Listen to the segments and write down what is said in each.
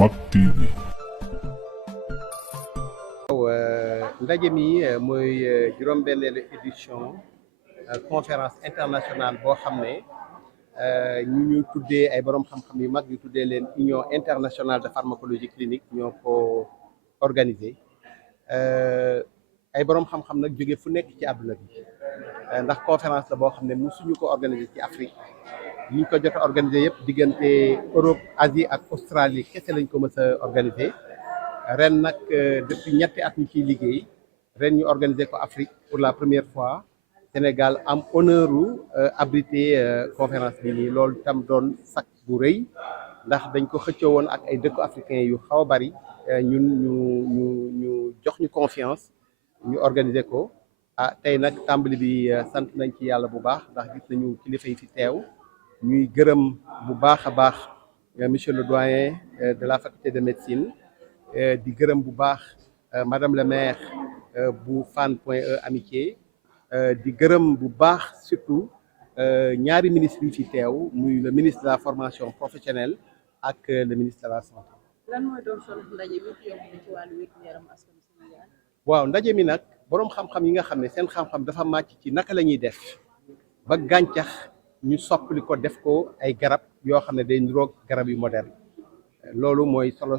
Mak TV. ndaje mi mooy juróom-benneelu édition conférence internationale boo xam ne ñu tuddee ay borom xam-xam yu mag ñu tuddee leen Union internationale de pharmacologie clinique ñoo ko organisé ay borom xam-xam nag jóge fu nekk ci àdduna bi ndax conférence la boo xam ne musuñu ko organisé ci Afrique ñu ko jot a organisé yëpp diggante Europe Asie ak Australie kese lañ ko mës a organisé ren nag depuis ñetti at ñu ciy liggéey ren ñu organisé ko Afrique pour la première fois Sénégal am honneur u abrité conférence bi nii loolu tam doon sac bu rëy ndax dañ ko xëccoo woon ak ay dëkku africains yu xaw a bari ñun ñu jox ñu confiance ñu organiser ko tey nag tàmbali bi sant nañ ci yàlla bu baax ndax gis nañu kilifa yi fi teew ñuy gërëm bu baax a baax monsieur le doyen de la faculté de médecine di gërëm bu baax madame le maire bu Fann Point E Amitié di gërëm bu baax surtout ñaari ministres yi fi teew muy le ministre de la formation professionnelle ak le ministre de la santé. lan mooy doon solo ndaje mi ci wàllu wér-gu-yaram askanu Sénégal. waaw ndaje mi nag boroom xam-xam yi nga xam ne seen xam-xam dafa màcc ci naka la ñuy def ba gàncax ñu soppali ko def ko ay garab yoo xam ne day niroog garab yu moderne loolu mooy solo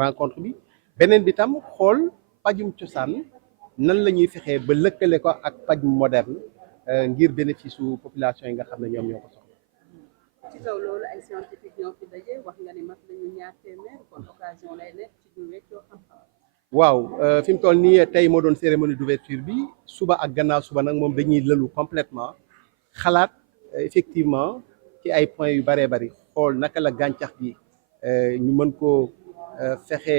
rencontre bi beneen bi tam xool pajum cosaan nan la ñuy fexee ba lëkkale ko ak pajum moderne ngir bénéfice su population yi nga xam ne ñoom ñoo ko soxla. ci kaw loolu ay scientifique ñoo fi daje wax nga ni mat nañu ñaar téeméer kon occasion lay nekk ci ñu weccoo xam-xam. waaw fi mu toll nii tey moo doon cérémonie d'ouverture bi suba ak gannaaw suba nag moom dañuy lëlu complètement xalaat effectivement ci ay points yu bëree bëri xool naka la gàncax gi ñu mën ko fexe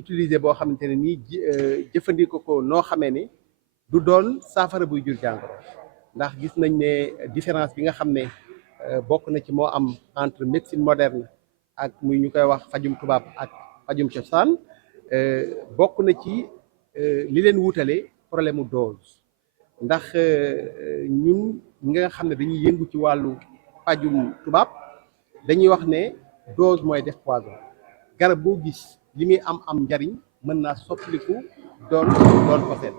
utiliser boo xamante ne nii jëfandikoo ko noo xamee ni du doon saafara buy jur jàngoro ndax gis nañ ne différence bi nga xam ne bokk na ci moo am entre médecine moderne ak muy ñu koy wax fajum tubaab ak fajum cosaan bokk na ci li leen wutale problème mu dose ndax ñun ñi nga xam ne dañuy yëngu ci wàllu fajum tubaab dañuy wax ne dose mooy def poison garab boo gis li muy am njariñ mën naa soppaliku doon posen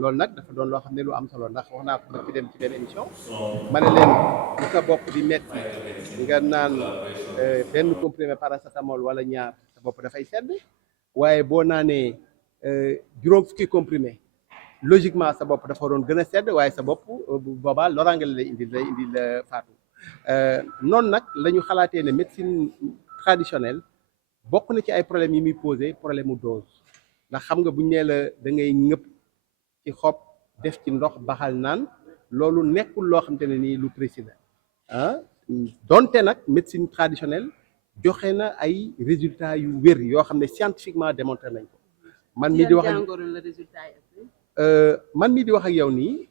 loolu nag dafa doon loo xam ne lu am solo ndax wax naa ko fi dem ci benn émission ma ne leen bu sa bopp di metti nga naan benn comprimé paracétamol wala ñaar sa bopp dafay sedd waaye boo naanee juróom fukki comprimé logiquement sa bopp dafa doon gën a sedd waaye sa bopp bu boobaa loraange la lay indil faatu noonu nag la ñu xalaatee ne médecine traditionnelle bokk na ci ay problèmes yi muy posé problème mu dose ndax xam nga buñ nee la da ngay ngëpp ci xob def ci ndox baxal naan loolu nekkul loo xamante ne nii lu précis la donte nag médecine traditionnelle joxe na ay résultats yu wér yoo xam ne scientifiquement démontré nañ ko man mii di wax man mii di wax ak yow nii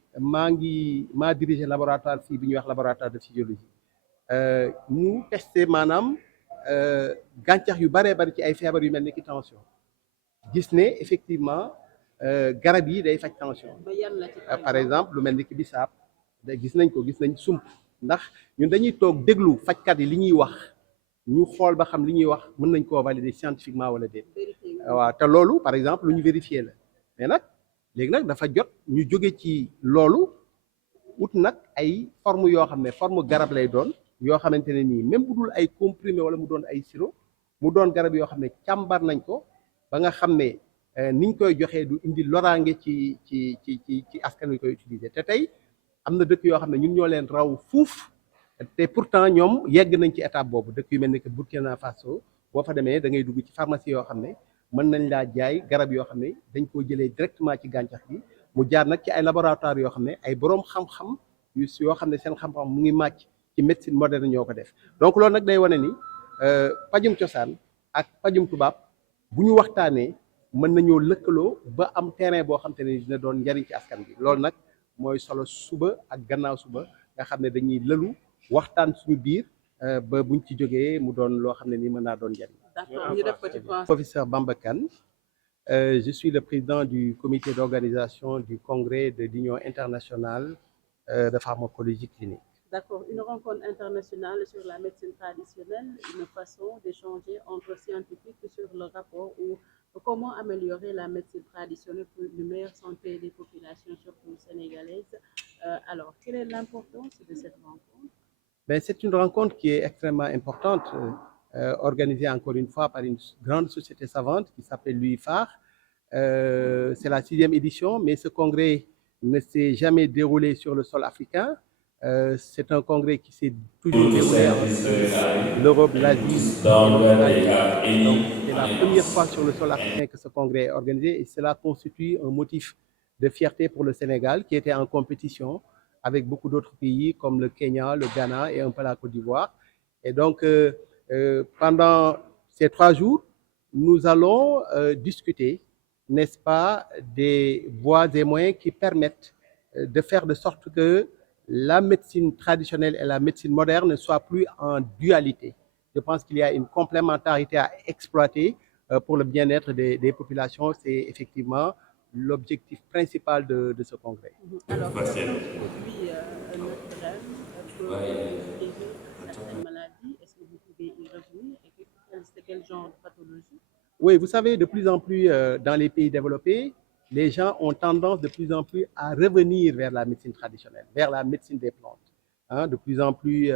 maa dirigé laboratoire fii bi ñuy wax laboratoire de physiologie mu testé maanaam gàncax yu baree bari ci ay feebar yu mel ni ki tension gis ne effectivement garab yi day faj tension par exemple lu mel ni ki bisaab gis nañ sump ndax ñun dañuy toog déglu fajkat yi li ñuy wax ñu xool ba xam li ñuy wax mën nañ koo valider scientifiquement wala déet waaw te loolu par exemple lu ñu vérifier la mais nag léegi nag dafa jot ñu jóge ci loolu ut nag ay forme yoo xam ne forme garab lay doon yoo xamante ne nii même bu dul ay comprimé wala mu doon ay sirop mu doon garab yoo xam ne càmbar nañ ko ba nga xam ne niñ koy joxee du indi loraange ci askan wi koy utiliser te tey am na dëkk yoo xam ne ñun ñoo leen raw fuuf te pourtant ñoom yegg nañ ci étape boobu dëkk yu mel ni que Burkina Faso boo fa demee da ngay dugg ci pharmacie yoo xam ne mën nañ laa jaay garab yoo xam ne dañ koo jëlee directement ci gàncax gi mu jaar nag ci ay laboratoire yoo xam ne ay boroom xam-xam yoo xam ne seen xam-xam mu ngi màcc ci médecine moderne ñoo ko def donc loolu nag day wane ni pajum cosaan ak pajum tubaab bu ñu waxtaanee mën nañoo lëkkaloo ba am terrain boo xam te ne dina doon njariñ ci askan bi loolu nag mooy solo suba ak gannaaw suba nga xam ne dañuy lëlu waxtaan suñu biir ba buñ ci jógee mu doon loo xam ne nii mën naa doon njariñ. Professeur Bamba Kane, je suis le président du comité d'organisation du congrès de l'Union internationale de pharmacologie clinique. D'accord, une rencontre internationale sur la médecine traditionnelle, une façon d'échanger entre scientifiques sur le rapport ou comment améliorer la médecine traditionnelle pour une meilleure santé des populations, surtout sénégalaises. Alors, quelle est l'importance de cette rencontre? Ben, c'est une rencontre qui est extrêmement importante, organisée encore une fois par une grande société savante qui s'appelle l'UIFAR. C'est la 6e édition, mais ce congrès ne s'est jamais déroulé sur le sol africain. C'est un congrès qui s'est toujours déroulé entre l'Europe, l'Asie et l'Australie. Donc, c'est la première fois sur le sol africain que ce congrès est organisé et cela constitue un motif de fierté pour le Sénégal qui était en compétition avec beaucoup d'autres pays comme le Kenya, le Ghana et un peu la Côte d'Ivoire. Et donc, pendant ces 3 jours, nous allons discuter, n'est-ce pas, des voies et moyens qui permettent de faire de sorte que la médecine traditionnelle et la médecine moderne ne soient plus en dualité. Je pense qu'il y a une complémentarité à exploiter pour le bien-être des populations. C'est effectivement l'objectif principal de ce congrès. Alors, quels sont aujourd'hui notre rêve pour guérir certaines maladies? Est-ce que vous pouvez y revenir? Et c'est quel genre de pathologie? Oui, vous savez, de plus en plus dans les pays développés, les gens ont tendance de plus en plus à revenir vers la médecine traditionnelle, vers la médecine des plantes. Hein, de plus en plus,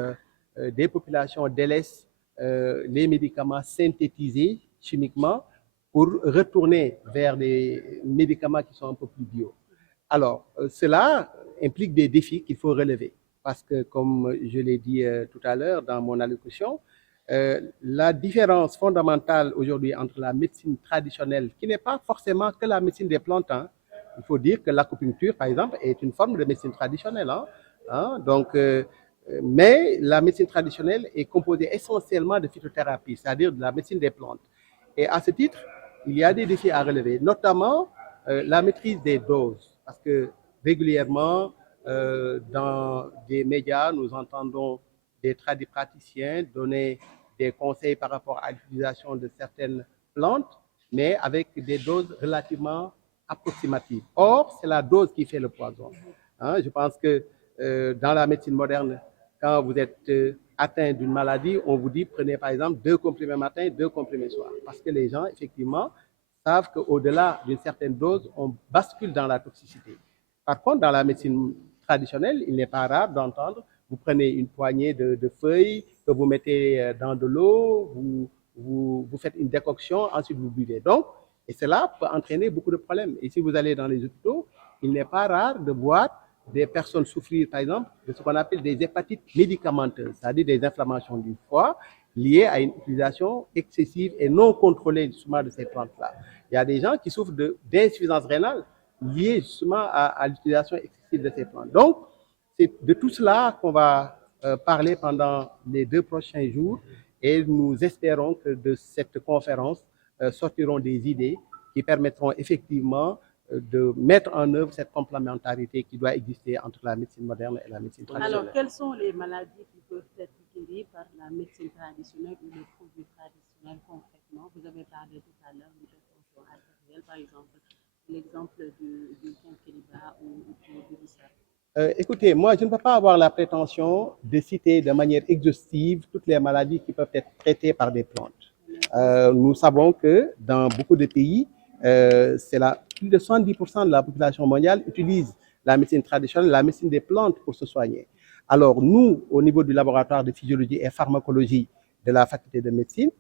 des populations délaissent les médicaments synthétisés chimiquement pour retourner vers des médicaments qui sont un peu plus bio. Alors, cela implique des défis qu'il faut relever parce que, comme je l'ai dit tout à l'heure dans mon allocution, la différence fondamentale aujourd'hui entre la médecine traditionnelle, qui n'est pas forcément que la médecine des plantes, hein. Il faut dire que l'acupuncture, par exemple, est une forme de médecine traditionnelle. Donc, mais la médecine traditionnelle est composée essentiellement de phytothérapie, c'est-à-dire de la médecine des plantes. Et à ce titre, il y a des défis à relever, notamment la maîtrise des doses, parce que régulièrement, dans des médias, nous entendons des tradipraticiens donner des conseils par rapport à l'utilisation de certaines plantes, mais avec des doses relativement approximatives. Or, c'est la dose qui fait le poison. Hein, je pense que dans la médecine moderne, quand vous êtes atteint d'une maladie, on vous dit prenez par exemple 2 comprimés matin, 2 comprimés soir. Parce que les gens, effectivement, savent qu'au-delà d'une certaine dose, on bascule dans la toxicité. Par contre, dans la médecine traditionnelle, il n'est pas rare d'entendre vous prenez une poignée de feuilles que vous mettez dans de l'eau, vous faites une décoction, ensuite vous buvez. Donc, et cela peut entraîner beaucoup de problèmes. Et si vous allez dans les hôpitaux, il n'est pas rare de voir des personnes souffrir, par exemple, de ce qu'on appelle des hépatites médicamenteuses, c'est-à-dire des inflammations du foie liées à une utilisation excessive et non contrôlée justement de ces plantes-là. Il y a des gens qui souffrent d'insuffisance rénale liée justement à l'utilisation excessive de ces plantes. Donc, c'est de tout cela qu'on va parler pendant les 2 prochains jours et nous espérons que de cette conférence sortiront des idées qui permettront effectivement de mettre en œuvre cette complémentarité qui doit exister entre la médecine moderne et la médecine traditionnelle. Alors, quelles sont les maladies qui peuvent être guéries par la médecine traditionnelle ou les produits traditionnels concrètement? Vous avez parlé tout à l'heure d'hypertension artérielle, par exemple, l'exemple du quinquilibre ou du bissap. Écoutez, moi, je ne peux pas avoir la prétention de citer de manière exhaustive toutes les maladies qui peuvent être traitées par des plantes. Nous savons que dans beaucoup de pays, plus de 70% de la population mondiale utilise la médecine traditionnelle, la médecine des plantes pour se soigner. Alors nous, au niveau du laboratoire de physiologie et pharmacologie de la faculté de médecine,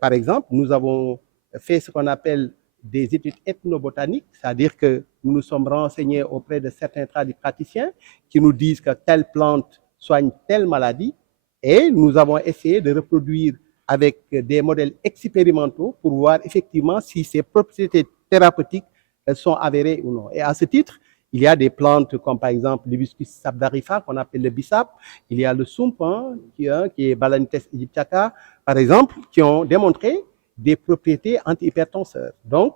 par exemple, nous avons fait ce qu'on appelle des études ethnobotaniques, c'est-à-dire que nous nous sommes renseignés auprès de certains tradipraticiens qui nous disent que telle plante soigne telle maladie et nous avons essayé de reproduire avec des modèles expérimentaux pour voir effectivement si ces propriétés thérapeutiques sont avérées ou non. Et à ce titre, il y a des plantes comme par exemple l'Hibiscus sabdariffa qu'on appelle le bissap, il y a le sumpan qui est Balanites aegyptiaca par exemple, qui ont démontré des propriétés antihypertenseurs. Donc,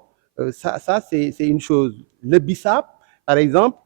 ça c'est une chose. Le bissap, par exemple,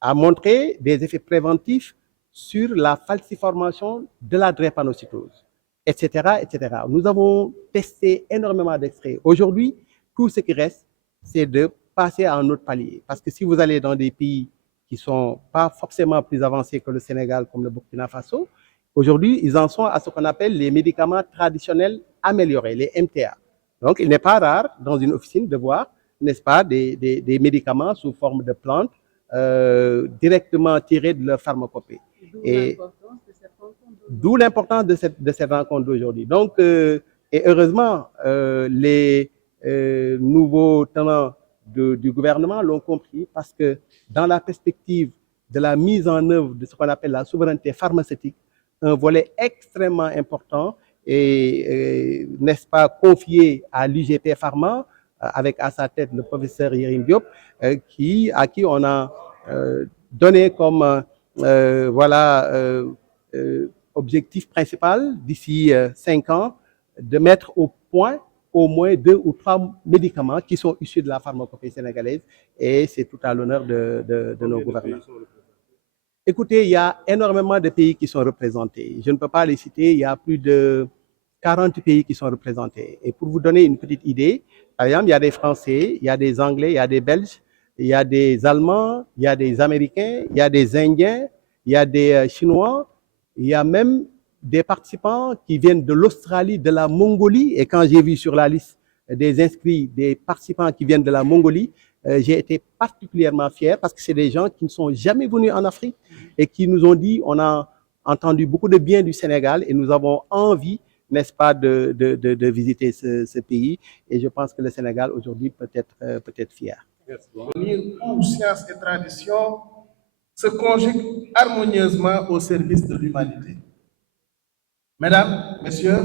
a montré des effets préventifs sur la falciformation de la drépanocytose, etc., etc. Nous avons testé énormément d'extraits. Aujourd'hui, tout ce qui reste, c'est de passer à un autre palier. Parce que si vous allez dans des pays qui ne sont pas forcément plus avancés que le Sénégal, comme le Burkina Faso, aujourd'hui, ils en sont à ce qu'on appelle les médicaments traditionnels améliorés, les MTA. Donc, il n'est pas rare dans une officine de voir, n'est-ce pas, des médicaments sous forme de plantes directement tirés de leur pharmacopée. D'où l'importance de cette rencontre d'aujourd'hui. Donc, et heureusement, les nouveaux tenants du gouvernement l'ont compris, parce que dans la perspective de la mise en œuvre de ce qu'on appelle la souveraineté pharmaceutique, un volet extrêmement important et n'est-ce pas, confié à l'UGP Pharma, avec à sa tête le professeur Yérim Diop, à qui on a donné comme objectif principal d'ici 5 ans de mettre au point au moins 2 ou 3 médicaments qui sont issus de la pharmacopée sénégalaise, et c'est tout à l'honneur de nos gouvernants. Écoutez, il y a énormément de pays qui sont représentés. Je ne peux pas les citer, il y a plus de 40 pays qui sont représentés. Et pour vous donner une petite idée, par exemple, il y a des Français, il y a des Anglais, il y a des Belges, il y a des Allemands, il y a des Américains, il y a des Indiens, il y a des Chinois, il y a même des participants qui viennent de l'Australie, de la Mongolie. Et quand j'ai vu sur la liste des inscrits des participants qui viennent de la Mongolie, j'ai été particulièrement fier, parce que c'est des gens qui ne sont jamais venus en Afrique et qui nous ont dit, on a entendu beaucoup de bien du Sénégal et nous avons envie, n'est-ce pas, de visiter ce pays. Et je pense que le Sénégal aujourd'hui peut être fier. Où science et tradition se conjuguent harmonieusement au service de l'humanité. Mesdames, Messieurs,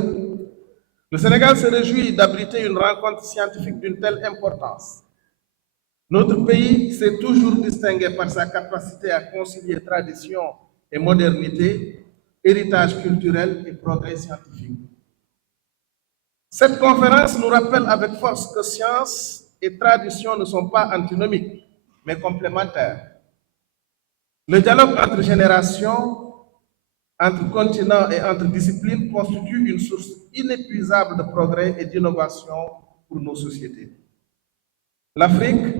le Sénégal se réjouit d'abriter une rencontre scientifique d'une telle importance. Notre pays s'est toujours distingué par sa capacité à concilier tradition et modernité, héritage culturel et progrès scientifique. Cette conférence nous rappelle avec force que science et tradition ne sont pas antinomiques, mais complémentaires. Le dialogue entre générations, entre continents et entre disciplines constitue une source inépuisable de progrès et d'innovation pour nos sociétés. L'Afrique,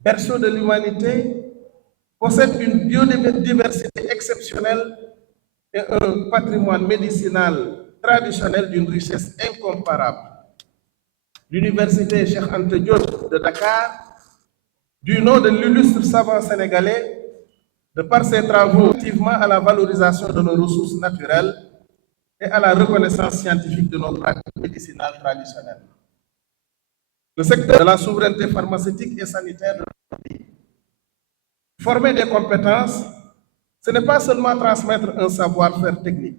berceau de l'humanité, possède une biodiversité exceptionnelle et un patrimoine médicinal traditionnel d'une richesse incomparable. L'université Cheikh Anta Diop de Dakar, du nom de l'illustre savant sénégalais, de par ses travaux activement à la valorisation de nos ressources naturelles et à la reconnaissance scientifique de nos pratiques médicinales traditionnelles. Le secteur de la souveraineté pharmaceutique et sanitaire de notre pays. Former des compétences, ce n'est pas seulement transmettre un savoir-faire technique,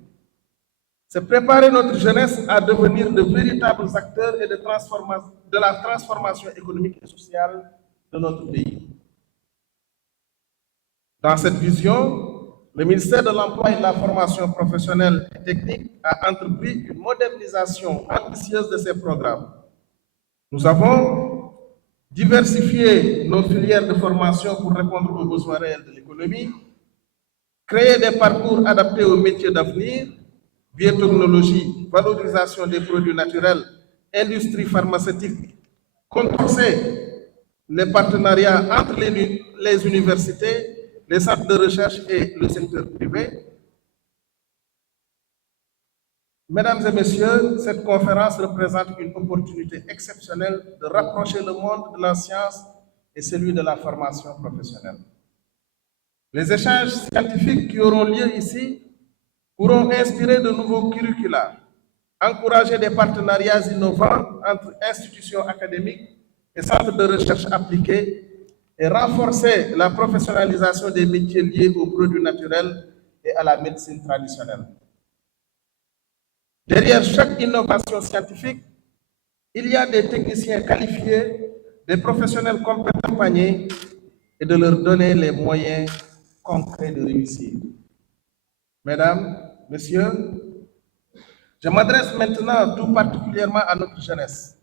c'est préparer notre jeunesse à devenir de véritables acteurs et de la transformation économique et sociale de notre pays. Dans cette vision, le ministère de l'Emploi et de la Formation professionnelle et technique a entrepris une modernisation ambitieuse de ses programmes. Nous avons diversifié nos filières de formation pour répondre aux besoins réels de l'économie, créé des parcours adaptés aux métiers d'avenir, biotechnologie, valorisation des produits naturels, industrie pharmaceutique, renforcer les partenariats entre les universités, les centres de recherche et le secteur privé. Mesdames et Messieurs, cette conférence représente une opportunité exceptionnelle de rapprocher le monde de la science et celui de la formation professionnelle. Les échanges scientifiques qui auront lieu ici pourront inspirer de nouveaux curricula, encourager des partenariats innovants entre institutions académiques et centres de recherche appliqués et renforcer la professionnalisation des métiers liés aux produits naturels et à la médecine traditionnelle. Derrière chaque innovation scientifique, il y a des techniciens qualifiés, des professionnels compétents accompagnés et de leur donner les moyens concrets de réussir. Mesdames, Messieurs, je m'adresse maintenant tout particulièrement à notre jeunesse.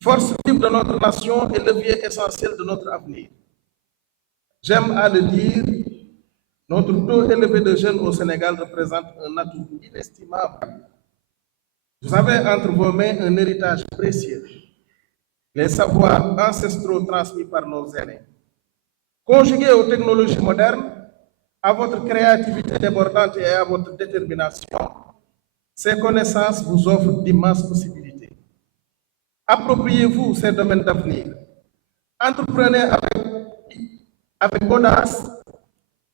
Force vive de notre nation et levier essentiel de notre avenir. J'aime à le dire, notre taux élevé de jeunes au Sénégal représente un atout inestimable. Vous avez entre vos mains un héritage précieux, les savoirs ancestraux transmis par nos aînés. Conjuguée aux technologies modernes, à votre créativité débordante et à votre détermination, ces connaissances vous offrent d'immenses possibilités. Appropriez-vous ces domaines d'avenir. Entreprenez avec audace,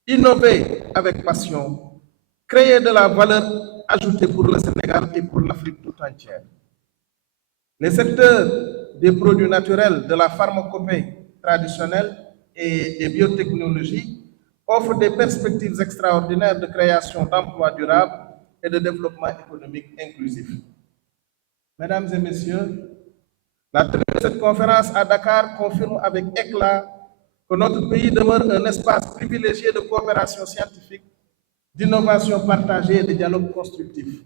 innovez avec passion, créez de la valeur ajoutée pour le Sénégal et pour l'Afrique tout entière. Les secteurs des produits naturels, de la pharmacopée traditionnelle et des biotechnologies offrent des perspectives extraordinaires de création d'emplois durables et de développement économique inclusif. Mesdames et messieurs, la tenue de cette conférence à Dakar confirme avec éclat que notre pays demeure un espace privilégié de coopération scientifique, d'innovation partagée et de dialogue constructif.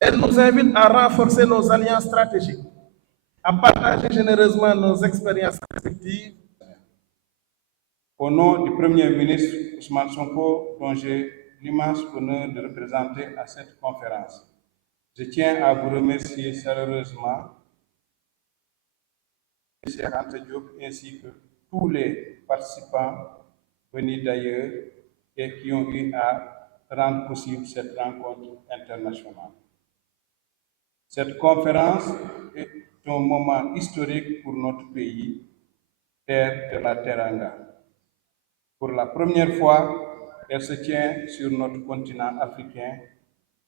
Elle nous invite à renforcer nos alliances stratégiques, à partager généreusement nos expériences respectives. Au nom du Premier ministre Ousmane Sonko, dont j'ai l'immense honneur de représenter à cette conférence, je tiens à vous remercier chaleureusement, Cheikh Anta Diop, ainsi que tous les participants venus d'ailleurs et qui ont eu à rendre possible cette rencontre internationale. Cette conférence est un moment historique pour notre pays, terre de la Teranga. Pour la première fois, elle se tient sur notre continent africain,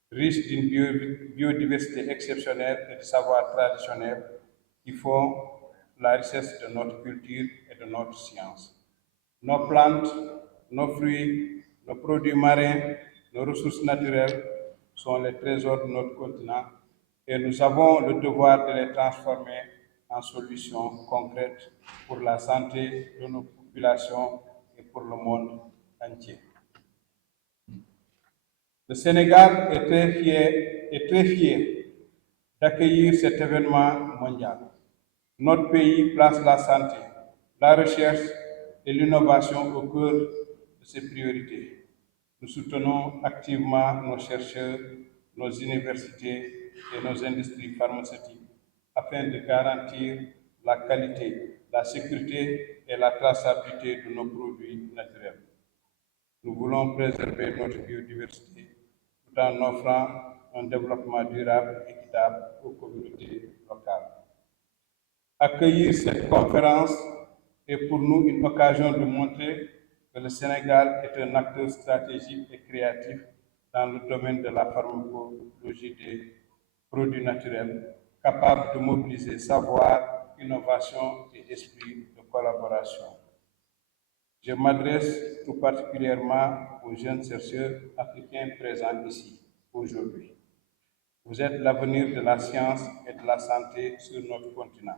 riche d'une biodiversité exceptionnelle et de savoirs traditionnels qui font la richesse de notre culture et de notre science. Nos plantes, nos fruits, nos produits marins, nos ressources naturelles sont les trésors de notre continent et nous avons le devoir de les transformer en solutions concrètes pour la santé de nos populations et pour le monde entier. Le Sénégal est très fier d'accueillir cet événement mondial. Notre pays place la santé, la recherche et l'innovation au cœur de ses priorités. Nous soutenons activement nos chercheurs, nos universités et nos industries pharmaceutiques afin de garantir la qualité, la sécurité et la traçabilité de nos produits naturels. Nous voulons préserver notre biodiversité tout en offrant un développement durable et équitable aux communautés locales. Accueillir cette conférence est pour nous une occasion de montrer que le Sénégal est un acteur stratégique et créatif dans le domaine de la pharmacologie des produits naturels, capable de mobiliser savoir, innovation et esprit de collaboration. Je m'adresse tout particulièrement aux jeunes chercheurs africains présents ici aujourd'hui. Vous êtes l'avenir de la science et de la santé sur notre continent.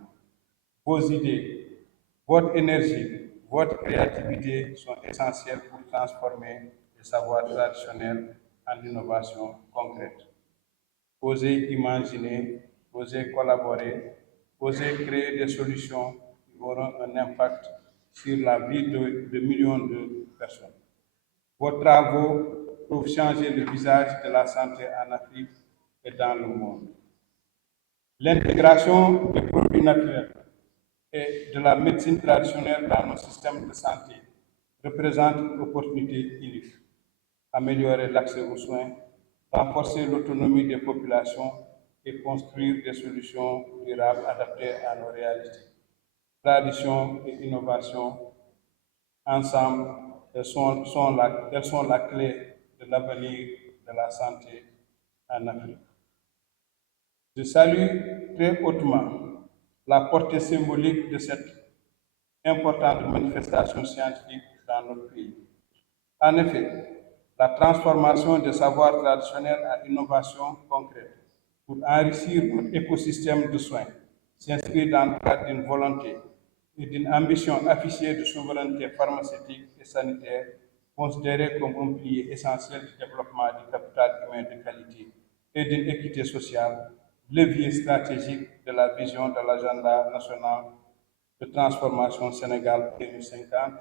Vos idées, votre énergie, votre créativité sont essentielles pour transformer les savoirs traditionnels en innovation concrète. Osez imaginer, osez collaborer, osez créer des solutions qui auront un impact sur la vie de millions de personnes. Vos travaux peuvent changer le visage de la santé en Afrique et dans le monde. L'intégration des produits naturels et de la médecine traditionnelle dans nos systèmes de santé représente une opportunité unique. Améliorer l'accès aux soins, renforcer l'autonomie des populations et construire des solutions durables adaptées à nos réalités. Tradition et innovation, ensemble, elles sont la clé de l'avenir de la santé en Afrique. Je salue très hautement la portée symbolique de cette importante manifestation scientifique dans notre pays. En effet, la transformation des savoirs traditionnels à innovation concrète pour enrichir notre écosystème de soins s'inscrit dans le cadre d'une volonté et d'une ambition affichée de souveraineté pharmaceutique et sanitaire, considérée comme un pilier essentiel du développement du capital humain de qualité et d'une équité sociale, levier stratégique de la vision de l'agenda national de transformation Sénégal 2050,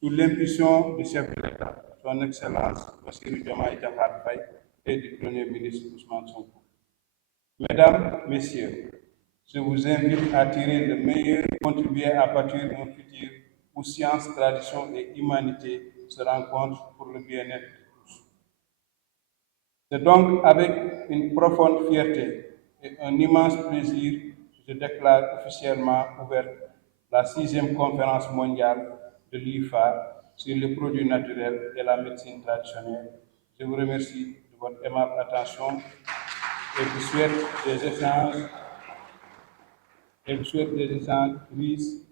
sous l'impulsion du chef de l'État, son Excellence Bassirou Diomaye Diakhar Faye et du Premier ministre Ousmane Sonko. Mesdames, Messieurs, je vous invite à tirer le meilleur et contribuer à bâtir un futur où science, tradition et humanité se rencontrent pour le bien-être de tous. C'est donc avec une profonde fierté et un immense plaisir que je déclare officiellement ouverte la 6e conférence mondiale de l'IFA sur les produits naturels et la médecine traditionnelle. Je vous remercie de votre aimable attention et vous souhaite des échanges riches,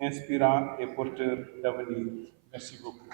inspirants et porteurs d'avenir. Merci beaucoup.